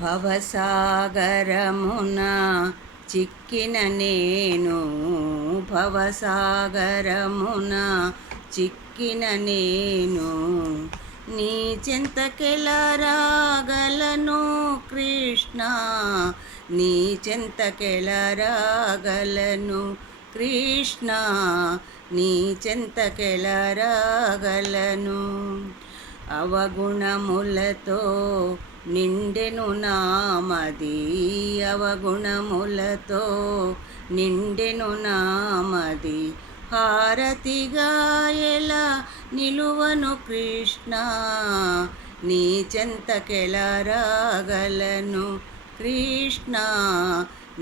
భవసాగరమున చిక్కిన నేను, భవసాగరమున చిక్కిన నేను, నీ చెంతకెలా రాగలను కృష్ణ, నీ చెంతకెలా రాగలను కృష్ణ, నీ చెంతకెలా రాగలను. అవగుణములతో నిండెను నామది, అవగుణములతో నిండెను నామది, హారతిగా ఎలా నిలువను కృష్ణ, నీ చెంతకెలా రాగలను కృష్ణ,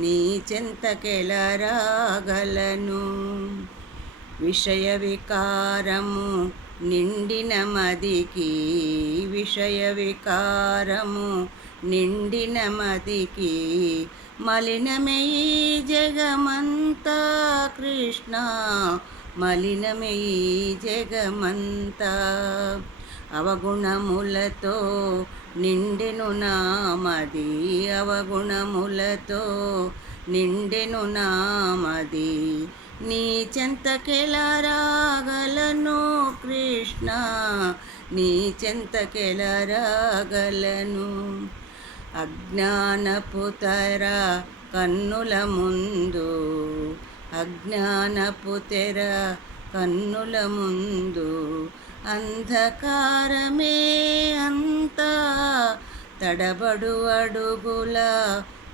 నీ చెంతకెలా రాగలను. విషయ వికారము నిండిన మదికి, విషయ వికారము నిండిన మదికి, మలినమే ఈ జగమంతా కృష్ణ, మలినమే ఈ జగమంతా. అవగుణములతో నిండెను నామది, అవగుణములతో నిండెను నామది, నీ చెంతకెలా రాగలను కృష్ణ, నీ చెంతకెలా రాగలను. అజ్ఞానపు తెర కన్నుల ముందు, అజ్ఞానపు తెర కన్నుల ముందు, అంధకారమే అంతా, తడబడు అడుగుల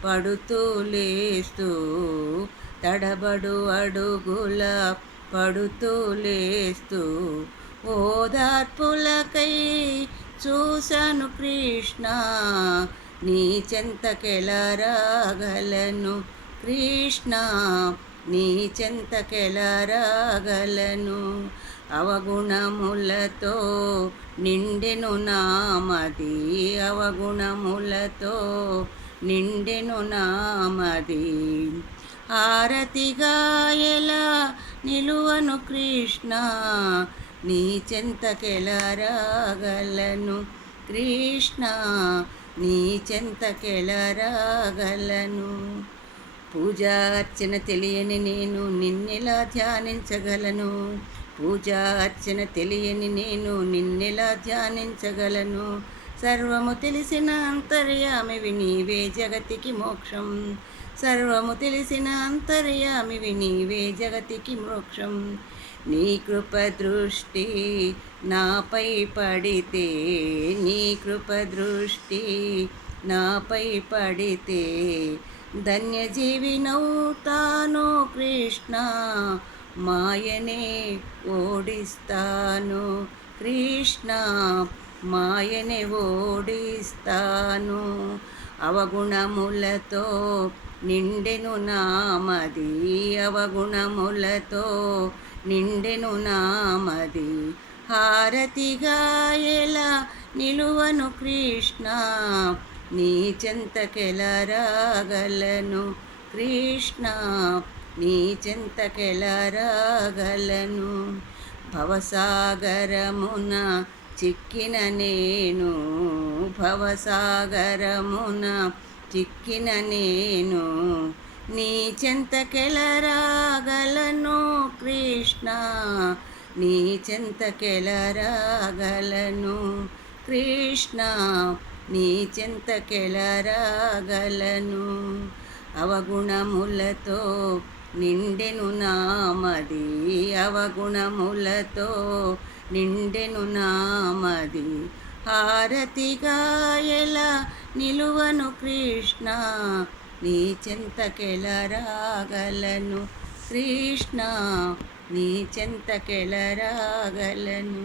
పడుతూ లేస్తూ, తడబడు అడుగుల పడుతూ లేస్తూ, ఓదార్పులకై చూశాను కృష్ణ, నీ చెంతకెలా రాగలను కృష్ణ, నీ చెంతకెలా రాగలను. అవగుణములతో నిండెను నామది, అవగుణములతో నిండెను నామది, హారతిగా ఎలా నిలువను కృష్ణ, నీ చెంతకెలా రాగలను కృష్ణ, నీ చెంతకెలా రాగలను. పూజా అర్చన తెలియని నేను నిన్నెలా ధ్యానించగలను, పూజా అర్చన తెలియని నేను నిన్నెలా ధ్యానించగలను. సర్వము తెలిసిన అంతర్యామివి నీవే జగతికి మోక్షం, సర్వము తెలిసిన అంతర్యామివి నీవే జగతికి మోక్షం. నీ కృప దృష్టి నాపై పడితే, నీ కృప దృష్టి నాపై పడితే, ధన్యజీవినవుతాను కృష్ణ, మాయనే ఓడిస్తాను కృష్ణ, మాయనే ఓడిస్తాను. అవగుణములతో నిండెను నామది, అవగుణములతో నిండెను నామది, హారతిగా ఎలా నిలువను కృష్ణ, నీ చెంతకెలా రాగలను కృష్ణ, నీ చెంతకెలా రాగలను. భవసాగరమున చిక్కిన నేను, భవసాగరమున చిక్కిన నేను, నీ చెంతకెలా రాగలను కృష్ణ, నీ చెంతకెలా రాగలను కృష్ణ, నీ చెంతకెలా రాగలను. అవగుణములతో నిండెను నామది, అవగుణములతో నిండెను నామది, హారతిగా ఎలా నిలువను కృష్ణ, నీ చెంతకెలా రాగలను కృష్ణ, నీ చెంతకెలా రాగలను.